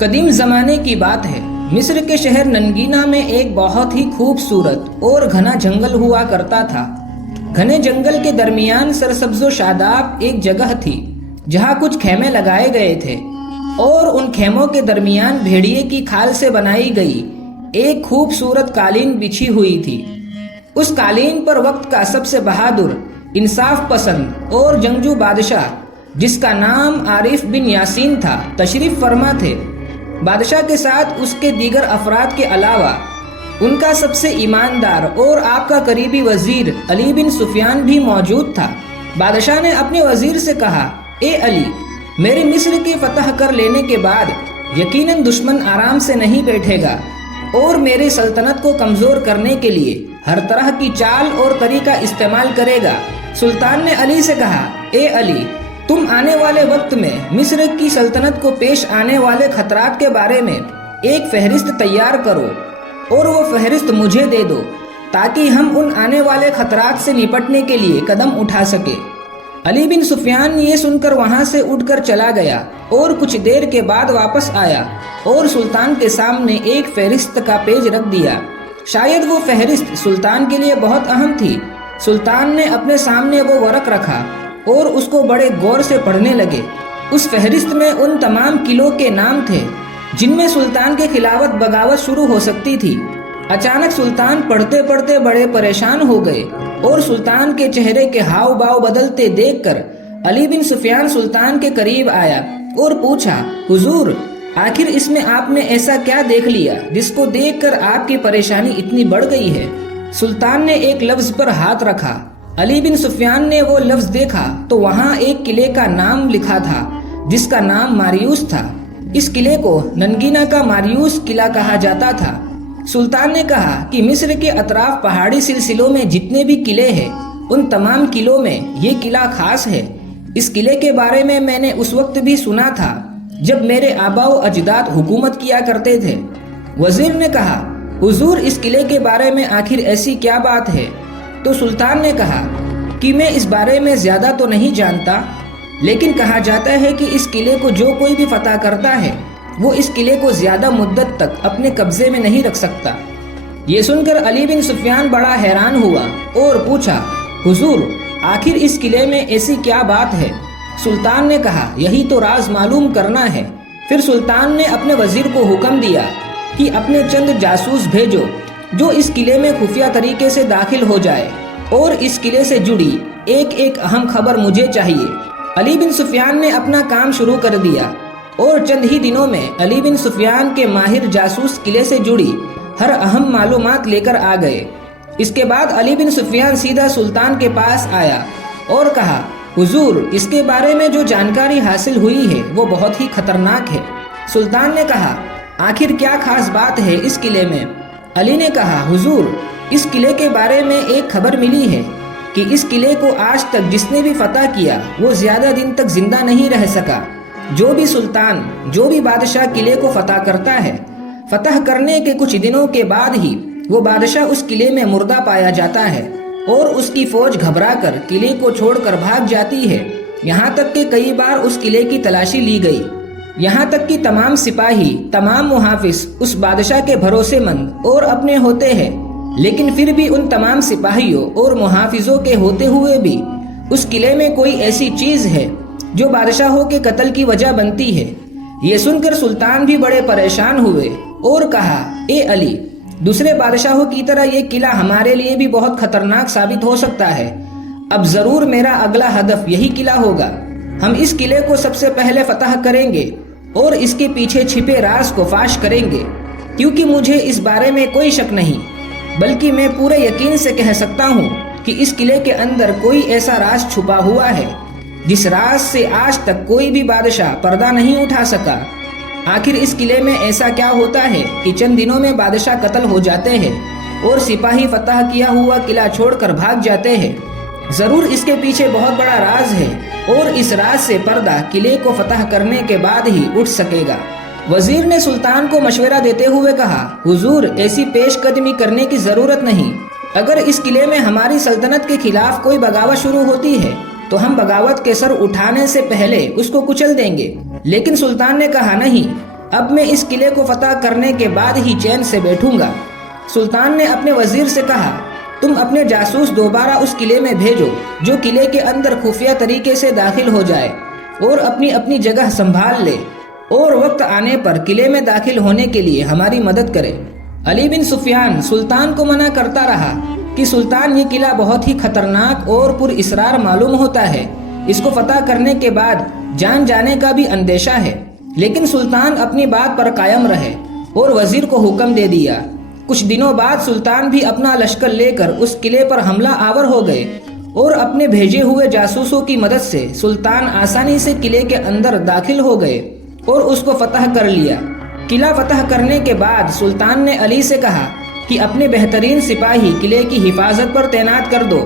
قدیم زمانے کی بات ہے، مصر کے شہر ننگینا میں ایک بہت ہی خوبصورت اور گھنا جنگل ہوا کرتا تھا۔ گھنے جنگل کے درمیان سرسبز و شاداب ایک جگہ تھی جہاں کچھ خیمے لگائے گئے تھے اور ان خیموں کے درمیان بھیڑیے کی کھال سے بنائی گئی ایک خوبصورت قالین بچھی ہوئی تھی۔ اس قالین پر وقت کا سب سے بہادر، انصاف پسند اور جنگجو بادشاہ، جس کا نام عارف بن یاسین تھا، تشریف فرما تھے۔ بادشاہ کے ساتھ اس کے دیگر افراد کے علاوہ ان کا سب سے ایماندار اور آپ کا قریبی وزیر علی بن سفیان بھی موجود تھا۔ بادشاہ نے اپنے وزیر سے کہا، اے علی، میرے مصر کی فتح کر لینے کے بعد یقیناً دشمن آرام سے نہیں بیٹھے گا اور میری سلطنت کو کمزور کرنے کے لیے ہر طرح کی چال اور طریقہ استعمال کرے گا۔ سلطان نے علی سے کہا، اے علی، تم آنے والے وقت میں مصر کی سلطنت کو پیش آنے والے خطرات کے بارے میں ایک فہرست تیار کرو اور وہ فہرست مجھے دے دو تاکہ ہم ان آنے والے خطرات سے نپٹنے کے لیے قدم اٹھا سکے۔ علی بن سفیان یہ سن کر وہاں سے اٹھ کر چلا گیا اور کچھ دیر کے بعد واپس آیا اور سلطان کے سامنے ایک فہرست کا پیج رکھ دیا۔ شاید وہ فہرست سلطان کے لیے بہت اہم تھی۔ سلطان نے اپنے سامنے وہ ورق رکھا اور اس کو بڑے غور سے پڑھنے لگے۔ اس فہرست میں ان تمام قلعوں کے نام تھے جن میں سلطان کے خلاف بغاوت شروع ہو سکتی تھی۔ اچانک سلطان پڑھتے پڑھتے بڑے پریشان ہو گئے اور سلطان کے چہرے کے ہاؤ باؤ بدلتے دیکھ کر علی بن سفیان سلطان کے قریب آیا اور پوچھا، حضور، آخر اس میں آپ نے ایسا کیا دیکھ لیا جس کو دیکھ کر آپ کی پریشانی اتنی بڑھ گئی ہے؟ سلطان نے ایک لفظ پر ہاتھ رکھا۔ علی بن سفیان نے وہ لفظ دیکھا تو وہاں ایک قلعے کا نام لکھا تھا جس کا نام ماریوس تھا۔ اس قلعے کو ننگینا کا ماریوس قلعہ کہا جاتا تھا۔ سلطان نے کہا کہ مصر کے اطراف پہاڑی سلسلوں میں جتنے بھی قلعے ہیں ان تمام قلعوں میں یہ قلعہ خاص ہے۔ اس قلعے کے بارے میں نے اس وقت بھی سنا تھا جب میرے آبا و اجداد حکومت کیا کرتے تھے۔ وزیر نے کہا، حضور، اس قلعے کے بارے میں آخر ایسی کیا بات ہے؟ تو سلطان نے کہا کہ میں اس بارے میں زیادہ تو نہیں جانتا، لیکن کہا جاتا ہے کہ اس قلعے کو جو کوئی بھی فتح کرتا ہے وہ اس قلعے کو زیادہ مدت تک اپنے قبضے میں نہیں رکھ سکتا۔ یہ سن کر علی بن سفیان بڑا حیران ہوا اور پوچھا، حضور، آخر اس قلعے میں ایسی کیا بات ہے؟ سلطان نے کہا، یہی تو راز معلوم کرنا ہے۔ پھر سلطان نے اپنے وزیر کو حکم دیا کہ اپنے چند جاسوس بھیجو جو اس قلعے میں خفیہ طریقے سے داخل ہو جائے اور اس قلعے سے جڑی ایک اہم خبر مجھے چاہیے۔ علی بن سفیان نے اپنا کام شروع کر دیا اور چند ہی دنوں میں علی بن سفیان کے ماہر جاسوس قلعے سے جڑی ہر اہم معلومات لے کر آ گئے۔ اس کے بعد علی بن سفیان سیدھا سلطان کے پاس آیا اور کہا، حضور، اس کے بارے میں جو جانکاری حاصل ہوئی ہے وہ بہت ہی خطرناک ہے۔ سلطان نے کہا، آخر کیا خاص بات ہے اس قلعے میں؟ علی نے کہا، حضور، اس قلعے کے بارے میں ایک خبر ملی ہے کہ اس قلعے کو آج تک جس نے بھی فتح کیا وہ زیادہ دن تک زندہ نہیں رہ سکا۔ جو بھی سلطان، جو بھی بادشاہ قلعے کو فتح کرتا ہے، فتح کرنے کے کچھ دنوں کے بعد ہی وہ بادشاہ اس قلعے میں مردہ پایا جاتا ہے اور اس کی فوج گھبرا کر قلعے کو چھوڑ کر بھاگ جاتی ہے۔ یہاں تک کہ کئی بار اس قلعے کی تلاشی لی گئی، یہاں تک کہ تمام سپاہی، تمام محافظ اس بادشاہ کے بھروسے مند اور اپنے ہوتے ہیں، لیکن پھر بھی ان تمام سپاہیوں اور محافظوں کے ہوتے ہوئے بھی اس قلعے میں کوئی ایسی چیز ہے جو بادشاہوں کے قتل کی وجہ بنتی ہے۔ یہ سن کر سلطان بھی بڑے پریشان ہوئے اور کہا، اے علی، دوسرے بادشاہوں کی طرح یہ قلعہ ہمارے لیے بھی بہت خطرناک ثابت ہو سکتا ہے۔ اب ضرور میرا اگلا ہدف یہی قلعہ ہوگا۔ ہم اس قلعے کو سب سے پہلے فتح کریں گے اور اس کے پیچھے چھپے راز کو فاش کریں گے، کیونکہ مجھے اس بارے میں کوئی شک نہیں، بلکہ میں پورے یقین سے کہہ سکتا ہوں کہ اس قلعے کے اندر کوئی ایسا راز چھپا ہوا ہے جس راز سے آج تک کوئی بھی بادشاہ پردہ نہیں اٹھا سکا۔ آخر اس قلعے میں ایسا کیا ہوتا ہے کہ چند دنوں میں بادشاہ قتل ہو جاتے ہیں اور سپاہی فتح کیا ہوا قلعہ چھوڑ کر بھاگ جاتے ہیں؟ ضرور اس کے پیچھے بہت بڑا راز ہے اور اس راز سے پردہ قلعے کو فتح کرنے کے بعد ہی اٹھ سکے گا۔ وزیر نے سلطان کو مشورہ دیتے ہوئے کہا، حضور، ایسی پیش قدمی کرنے کی ضرورت نہیں۔ اگر اس قلعے میں ہماری سلطنت کے خلاف کوئی بغاوت شروع ہوتی ہے تو ہم بغاوت کے سر اٹھانے سے پہلے اس کو کچل دیں گے۔ لیکن سلطان نے کہا، نہیں، اب میں اس قلعے کو فتح کرنے کے بعد ہی چین سے بیٹھوں گا۔ سلطان نے اپنے وزیر سے کہا، تم اپنے جاسوس دوبارہ اس قلعے میں بھیجو جو قلعے کے اندر خفیہ طریقے سے داخل ہو جائے اور اپنی اپنی جگہ سنبھال لے، اور وقت آنے پر قلعے میں داخل ہونے کے لیے ہماری مدد کرے۔ علی بن سفیان سلطان کو منع کرتا رہا کہ سلطان، یہ قلعہ بہت ہی خطرناک اور پر اسرار معلوم ہوتا ہے، اس کو فتح کرنے کے بعد جان جانے کا بھی اندیشہ ہے۔ لیکن سلطان اپنی بات پر قائم رہے اور وزیر کو حکم دے دیا۔ کچھ دنوں بعد سلطان بھی اپنا لشکر لے کر اس قلعے پر حملہ آور ہو گئے، اور اپنے بھیجے ہوئے جاسوسوں کی مدد سے سلطان آسانی سے قلعے کے اندر داخل ہو گئے اور اس کو فتح کر لیا۔ قلعہ فتح کرنے کے بعد سلطان نے علی سے کہا کہ اپنے بہترین سپاہی قلعے کی حفاظت پر تعینات کر دو،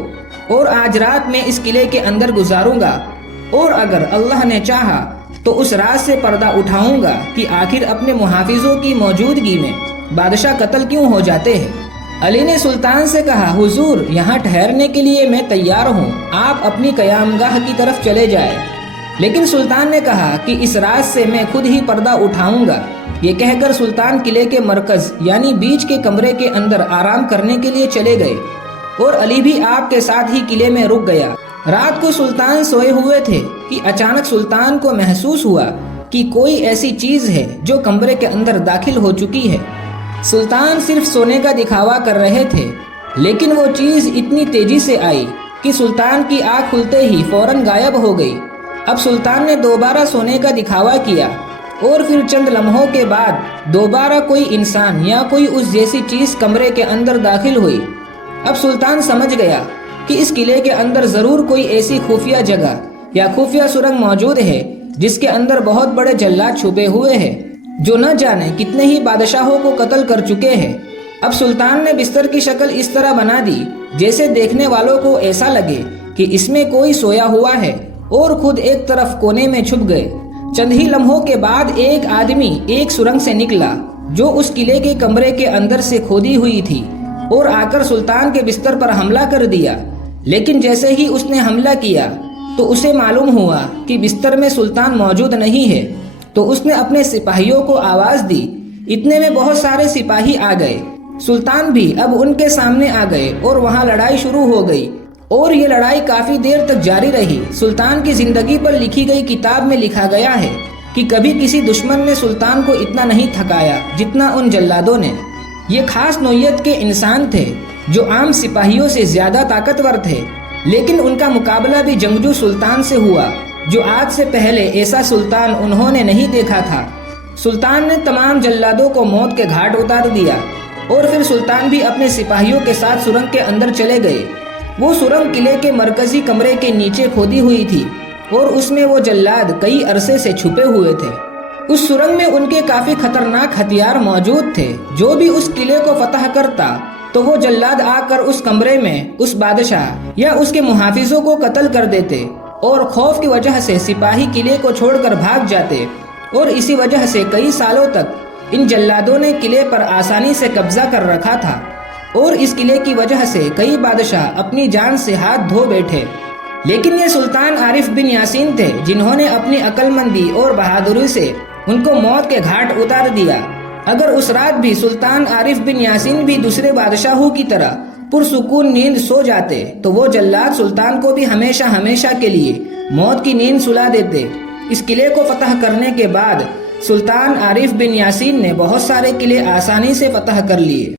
اور آج رات میں اس قلعے کے اندر گزاروں گا، اور اگر اللہ نے چاہا تو اس رات سے پردہ اٹھاؤں گا کہ آخر اپنے محافظوں کی موجودگی میں بادشاہ قتل کیوں ہو جاتے ہیں۔ علی نے سلطان سے کہا، حضور، یہاں ٹھہرنے کے لیے میں تیار ہوں، آپ اپنی قیامگاہ کی طرف چلے جائیں۔ لیکن سلطان نے کہا کہ اس رات سے میں خود ہی پردہ اٹھاؤں گا۔ یہ کہہ کر سلطان قلعے کے مرکز یعنی بیچ کے کمرے کے اندر آرام کرنے کے لیے چلے گئے، اور علی بھی آپ کے ساتھ ہی قلعے میں رک گیا۔ رات کو سلطان سوئے ہوئے تھے کہ اچانک سلطان کو محسوس ہوا کہ کوئی ایسی چیز ہے جو کمرے کے اندر داخل ہو چکی ہے۔ سلطان صرف سونے کا دکھاوا کر رہے تھے، لیکن وہ چیز اتنی تیزی سے آئی کہ سلطان کی آنکھ کھلتے ہی فوراً غائب ہو گئی۔ اب سلطان نے دوبارہ سونے کا دکھاوا کیا، اور پھر چند لمحوں کے بعد دوبارہ کوئی انسان یا کوئی اس جیسی چیز کمرے کے اندر داخل ہوئی۔ اب سلطان سمجھ گیا کہ اس قلعے کے اندر ضرور کوئی ایسی خفیہ جگہ یا خفیہ سرنگ موجود ہے جس کے اندر بہت بڑے جلاد چھپے ہوئے ہیں جو نہ جانے کتنے ہی بادشاہوں کو قتل کر چکے ہیں۔ اب سلطان نے بستر کی شکل اس طرح بنا دی جیسے دیکھنے والوں کو ایسا لگے کہ اس میں کوئی سویا ہوا ہے، اور خود ایک طرف کونے میں چھپ گئے۔ چند ہی لمحوں کے بعد ایک آدمی ایک سرنگ سے نکلا جو اس قلعے کے کمرے کے اندر سے کھودی ہوئی تھی، اور آ کر سلطان کے بستر پر حملہ کر دیا۔ لیکن جیسے ہی اس نے حملہ کیا تو اسے معلوم ہوا کہ بستر میں سلطان موجود نہیں ہے، تو اس نے اپنے سپاہیوں کو آواز دی۔ اتنے میں بہت سارے سپاہی آ گئے۔ سلطان بھی اب ان کے سامنے آ گئے اور وہاں لڑائی شروع ہو گئی، اور یہ لڑائی کافی دیر تک جاری رہی۔ سلطان کی زندگی پر لکھی گئی کتاب میں لکھا گیا ہے کہ کبھی کسی دشمن نے سلطان کو اتنا نہیں تھکایا جتنا ان جلادوں نے۔ یہ خاص نوعیت کے انسان تھے جو عام سپاہیوں سے زیادہ طاقتور تھے، لیکن ان کا مقابلہ بھی جنگجو سلطان سے ہوا جو آج سے پہلے ایسا سلطان انہوں نے نہیں دیکھا تھا۔ سلطان نے تمام جلادوں کو موت کے گھاٹ اتار دیا، اور پھر سلطان بھی اپنے سپاہیوں کے ساتھ سرنگ کے اندر چلے گئے۔ وہ سرنگ قلعے کے مرکزی کمرے کے نیچے کھودی ہوئی تھی، اور اس میں وہ جلاد کئی عرصے سے چھپے ہوئے تھے۔ اس سرنگ میں ان کے کافی خطرناک ہتھیار موجود تھے۔ جو بھی اس قلعے کو فتح کرتا تو وہ جلاد آ کر اس کمرے میں اس بادشاہ یا اس کے محافظوں کو قتل کر دیتے، اور خوف کی وجہ سے سپاہی قلعے کو چھوڑ کر بھاگ جاتے، اور اسی وجہ سے کئی سالوں تک ان جلادوں نے قلعے پر آسانی سے قبضہ کر رکھا تھا، اور اس قلعے کی وجہ سے کئی بادشاہ اپنی جان سے ہاتھ دھو بیٹھے۔ لیکن یہ سلطان عارف بن یاسین تھے جنہوں نے اپنی عقل مندی اور بہادری سے ان کو موت کے گھاٹ اتار دیا۔ اگر اس رات بھی سلطان عارف بن یاسین بھی دوسرے بادشاہوں کی طرح پرسکون نیند سو جاتے تو وہ جلاد سلطان کو بھی ہمیشہ ہمیشہ کے لیے موت کی نیند سلا دیتے۔ اس قلعے کو فتح کرنے کے بعد سلطان عارف بن یاسین نے بہت سارے قلعے آسانی سے فتح کر لیے۔